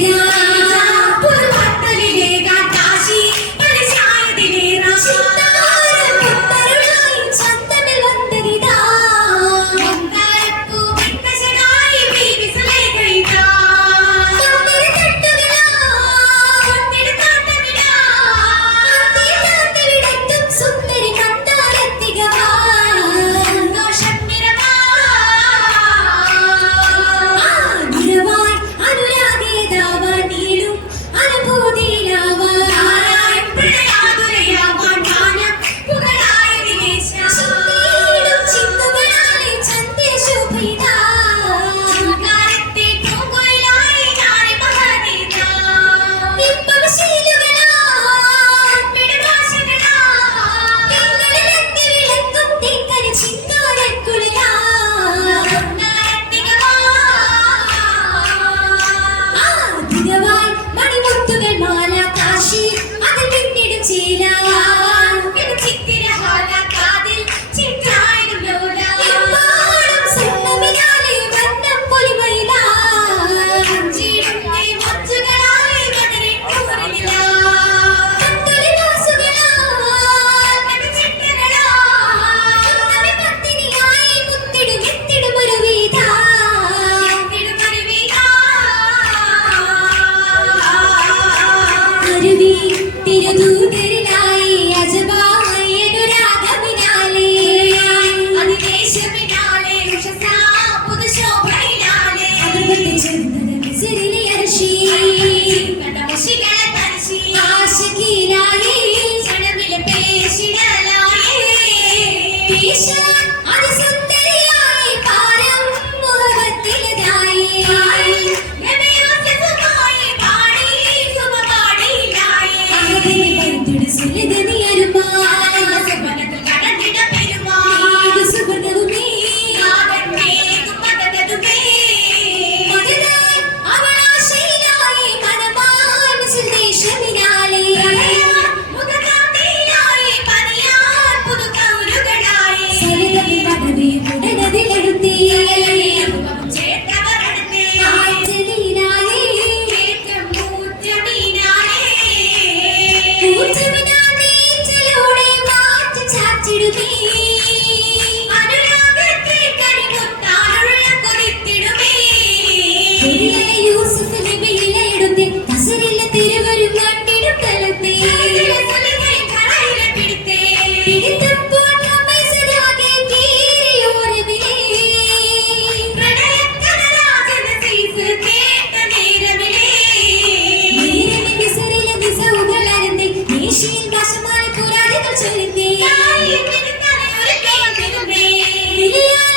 Mira. പോരാളികൾ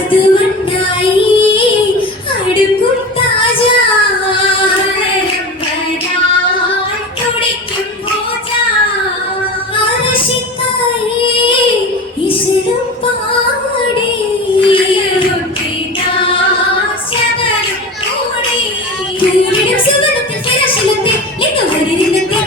അതുകൊണ്ടായി അടുക്കും താജാ കൂടിയും സുവർണത്തിൽ തിരശലത്തിൽ ഇന്ന് വരെ രംഗത്തെ